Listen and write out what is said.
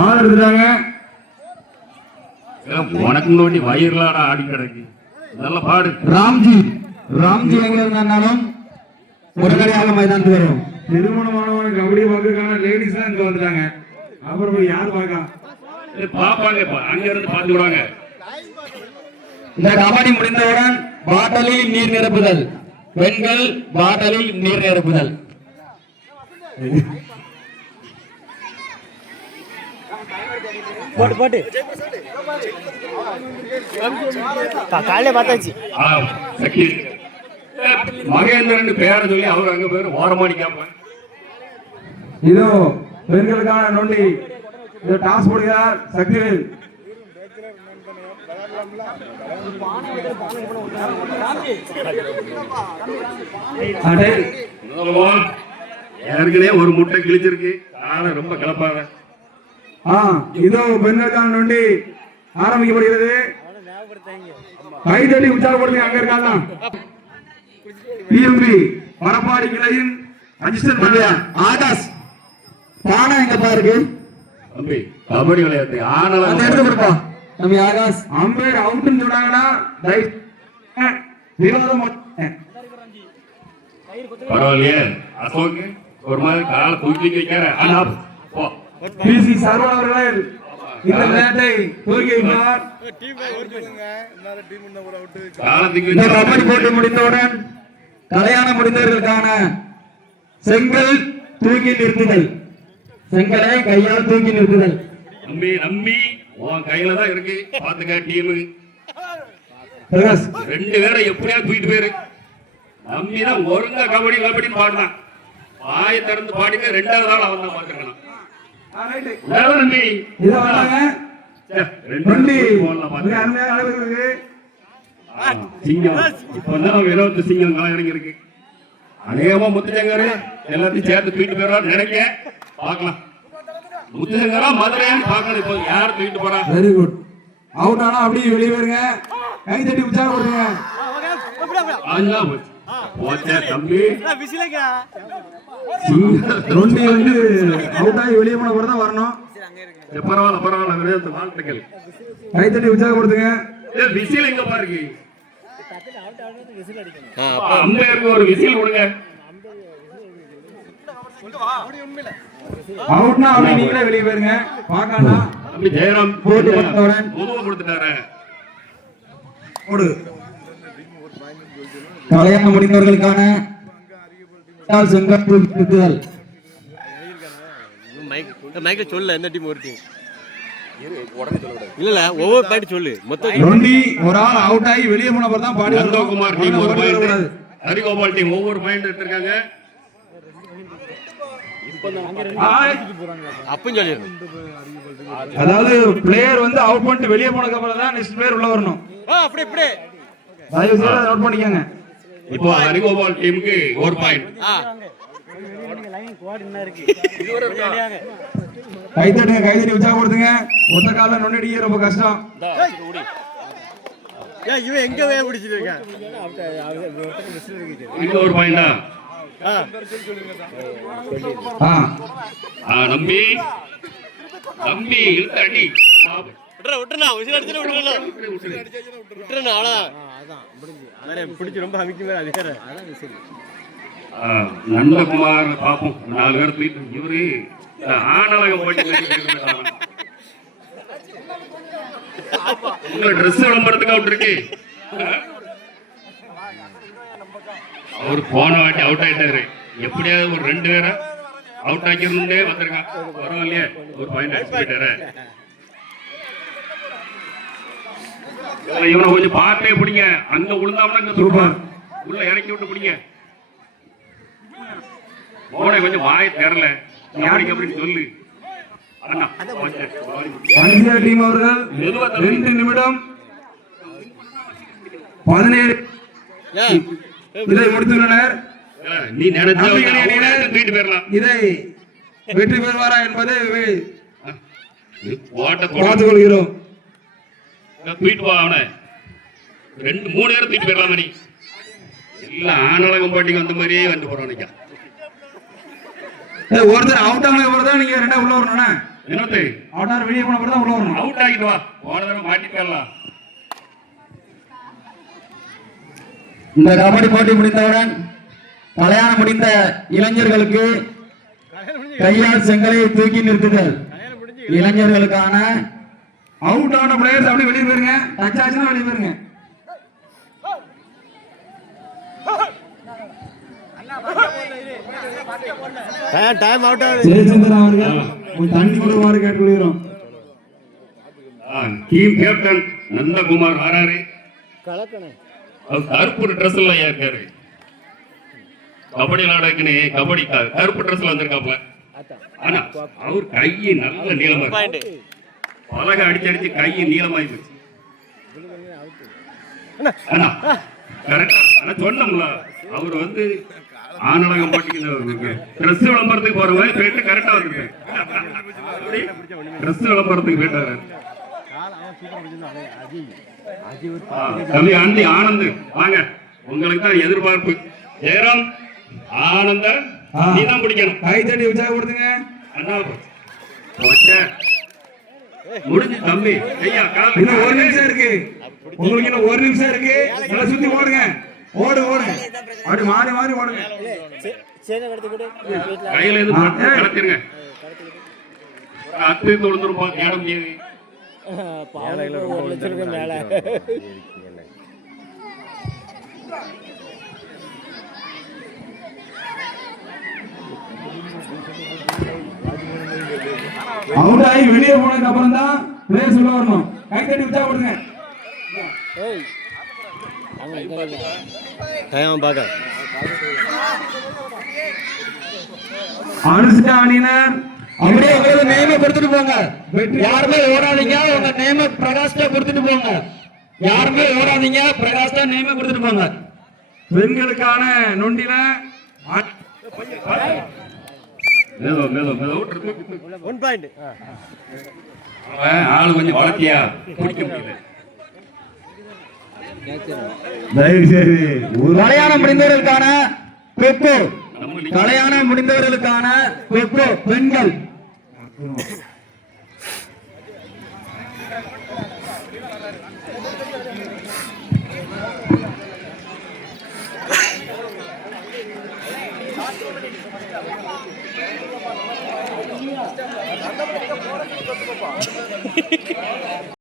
ஆள் எடுத்துட்டாங்க. உனக்கு முன்னாடி வயிறுலாடா ஆடி கிடக்கு. நல்ல பாடு. ராம்ஜி எங்க இருந்தாலும் உடனடியாக மைதானத்துக்கு வரும். திருமணமானவங்க கபடி பார்க்கறதுக்கான லேடிஸ் தான் இங்க வந்துட்டாங்க. அப்புறம் போய் யார் பார்க்கலாம்? பாப்பாங்க, அங்க இருந்து பார்த்து விடுவாங்க. இந்த கபடி முடிந்தவுடன் பாட்டலில் நீர் நிரப்புதல். பெண்கள் பாட்டலில் நீர் நிரப்புதல். போட்டு போட்டு காலையில பார்த்தாச்சு. மகேந்திரன் பேர சொல்லி அவர் அங்க பேரு ஓரமாடிக்காம இதோ பெண்களுக்கான நொண்டி இதோ டாஸ் போடுகிறார் சக்திவேல். ஏற்கனவே ஒரு முட்டை கிழிச்சிருக்கு. காலை ரொம்ப கலப்பாங்க. இதோ பெண்களுக்கான நொண்டி ஆரம்பிக்கப்படுகிறது. கைதட்டி உற்சாகப்படுத்தி அங்க இருக்காங்க. பிஎம்பி மரப்பாடி கிளையின் அசிஸ்டன்ட் ஆகாஷ் பானா எங்க பாருக்கு தம்பி கபடி விளையாட்டு ஆனல எடுத்து கொடுப்பா தம்பி ஆகாஷ். அம்பேர் அவுட்னு சொன்னாங்கன்னா விரோதம் பரவாயில்லையே. அசோக் ஒரு மாதிரி காலை தூக்கி வைக்கிற. பிசி சரவணன் அவர்கள் இந்த விளையாட்டை தூக்கி வைப்பார். கபடி போட்டி முடிந்தவுடன் கல்யாணம் முடிந்தவர்களுக்கான செங்கல் தூக்கி நிறுத்துதல். செங்கலை கையால் தூக்கி நிறுத்துதல். நம்பி நம்பி உன் கையில தான் இருக்கு. பாத்துக்க டீம் ரெண்டு பேரை எப்படியா தூக்கிட்டு போயிரு. நம்பிதான் ஒழுங்கா கபடி கபடின்னு பாடுறான். வாயை திறந்து பாடிக்க. ரெண்டாவது ஆள் அவன் தான் பாத்துக்கலாம். நம்பி சிங்கம் இப்பதான் விரோத சிங்கம் இறங்கி இருக்கு. அநேகமா முத்துச்சங்கர் எல்லாத்தையும் சேர்த்து தூக்கிட்டு போயிடலாம் நினைக்க. பாக்கலாம் முத்துச்சங்கரா மதுரையான்னு பாக்கணும். இப்போ யார் தூக்கிட்டு போறா? Very good. அவுட் ஆனா அப்படியே வெளியே வருங்க. கை தட்டி உற்சாகப்படுங்க. போச்சே தம்பி. நொண்டி வந்து அவுட் ஆகி வெளியே போன கூட தான் வரணும். பரவாயில்ல பரவாயில்ல. விளையாட்டு வாழ்த்துக்கள். கை தட்டி உற்சாகப்படுத்துங்க. விசில் எங்க பாருங்க. அம்பேருக்கு ஒரு விசில் கொடுங்க. அவுட்னா அப்படியே நீங்களே வெளியே போயிருங்க. பாக்காண்டா. தம்பி ஜெயராம் போட்டு கொடுத்தவரன் கொடுத்துட்டாரு. போடு. கல்யாணம் முடிந்தவர்களுக்கான மைக்க சொல்ல எந்த டீம் ஒரு டீம் இல்ல ஒவ்வொரு பாயிண்ட் சொல்லு. மொத்தம் ஒரு ஆள் அவுட் ஆகி வெளியே போனவர் தான் பாடி. நந்தகுமார் டீம் ஒரு பாயிண்ட், ஹரிகோபால் டீம் ஒவ்வொரு பாயிண்ட் எடுத்திருக்காங்க. அப்பன்னு சொல்லிடுறேன். அதாவது பிளேயர் வந்து அவுட் பண்ணிட்டு வெளியே போனதுக்கு அப்புறம் தான் நெக்ஸ்ட் பிளேயர் உள்ள வரணும். அப்படி இப்படி தயவு செய்து நோட் பண்ணிக்கங்க. இப்போ ஹரிகோபால் டீமுக்கு ஒரு பாயிண்ட். கைத்தட்டுங்க, கைத்தட்டி உற்சாகப்படுத்துங்க. ஒத்த கால நொண்ணடியே ரொம்ப கஷ்டம். இவன் எங்க வே பிடிச்சிட்டு இருக்கான். இது ஒரு பாயிண்டா? நம்பி நம்பி அடி நந்தகுமார் பாப்போம். 4 பேர் தூக்கிட்டு இவரு ஆனவங்க உங்க ட்ரெஸ் விளம்பரத்துக்கு அவுட் இருக்கு. அவரு போன வாட்டி அவுட் ஆயிட்டாரு. எப்படியாவது ஒரு 2 பேரை அவுட் ஆக்கிருந்தே வந்திருக்கான். பரவாயில்லையே, ஒரு பாயிண்ட் அடிச்சு போயிட்டாரு. இவனை கொஞ்சம் பார்த்தே பிடிங்க. அங்க விழுந்தாம்னா இங்க துருப்பான். உள்ள இறக்கி விட்டு பிடிங்க. மோனை கொஞ்சம் வாய தெரல அப்படின்னு சொல்லு. டீம் அவர்கள் 2 நிமிடம் 17 இதை முடித்துள்ளனர். நீ நினைச்ச இதை வெற்றி பெறுவாரா என்பதை பார்த்துக் கொள்கிறோம். தூக்கிட்டு வா அவனை. 2-3 பேரும் தூக்கிட்டு போயிடலாம். நீ இல்ல ஆனலகம் பாட்டிக்கு வந்த மாதிரியே வந்து போறான். ஒருத்தர் அவுட் ஆனதுக்கு அப்புறம் தான் நீங்க 2 உள்ள வரணும். வினோத் ஆட்டார் வெளியே போன பிறகு தான் உள்ள வரணும். அவுட் ஆகிட்டு வா, போன தடவை மாட்டிக்கலாம். இந்த கபடி போட்டி முடிந்தவுடன் கல்யாணம் முடிந்த இளைஞர்களுக்கு கையால் செங்கலை தூக்கி நிறுத்துதல். இளைஞர்களுக்கான அவுட் ஆன பிளேயர்ஸ் அப்படி வெளியே போயிருங்க. டச் ஆச்சுன்னா வெளியே போயிருங்க. டைம் அவுட் ஆகுது. ஜெயச்சந்திரன் அவர்கள் ஒரு தண்ணி கொடுவாறு கேட்டுக்கொள்கிறோம். டீம் கேப்டன் நந்தகுமார் ஆராரு அவர் கருப்பு ட்ரெஸ்ல இருக்காரு. கபடி விளையாடுறதுக்குன்னு கபடி கருப்பு ட்ரெஸ்ல வந்திருக்காப்ல. ஆனா அவர் கையை நல்ல நீளமா இருக்கு. பலகை அடிச்சு அடிச்சு கையை நீளமாயி போச்சு. ஆனா கரெக்டா ஆனா சொன்னோம்ல அவர் வந்து ஆனலகம் போட்டிக்கு ட்ரெஸ் விளம்பரத்துக்கு போறவங்க போயிட்டு கரெக்டா வந்துருக்காரு. ட்ரெஸ் விளம்பரத்துக்கு போயிட்டாரு. தம்பி அண்டி ஆனந்த் வாங்க, உங்களுக்கு தான் எதிர்பார்ப்பு. ஜெயராம் ஆனந்த நீதான் பிடிக்கணும். கை தட்டி உற்சாகப்படுத்துங்க. அண்ணா முடிஞ்சு தம்பி. ஐயா கால் இன்னும் ஒரு நிமிஷம் இருக்கு. உங்களுக்கு இன்னும் ஒரு நிமிஷம் இருக்கு. நல்லா சுத்தி ஓடுங்க. ஓடு ஓடு. அப்படி மாறி மாறி ஓடுங்க. கையில இருந்து கடத்திருங்க. அத்து தொழுந்துருப்போம் ஏடம் தேவி. அவுட் ஆகி வெளியே போனதுக்கு அப்புறம் தான் பிளேயர்ஸ் உள்ள வரணும். கை தட்டி உற்சாகப்படுத்துங்க. டைம் பார்க்க அனுஷ்டா அணியினர் அப்படியே உங்களோட நேம கொடுத்துட்டு போங்க. யாருமே ஓடாதீங்க. உங்க நேம பிரகாஷ்டா கொடுத்துட்டு போங்க. யாருமே ஓடாதீங்க. பிரகாஷ்டா நேம கொடுத்துட்டு போங்க. பெண்களுக்கான நொண்டில மேலும் மேலும் ஒன் பாயிண்ட். ஆளு கொஞ்சம் வளர்த்தியா பிடிக்க முடியல. கல்யாணம் முடிந்தவர்களுக்கான பெற்றோர் கல்யாணம் முடிந்தவர்களுக்கான பெற்றோர் பெண்கள்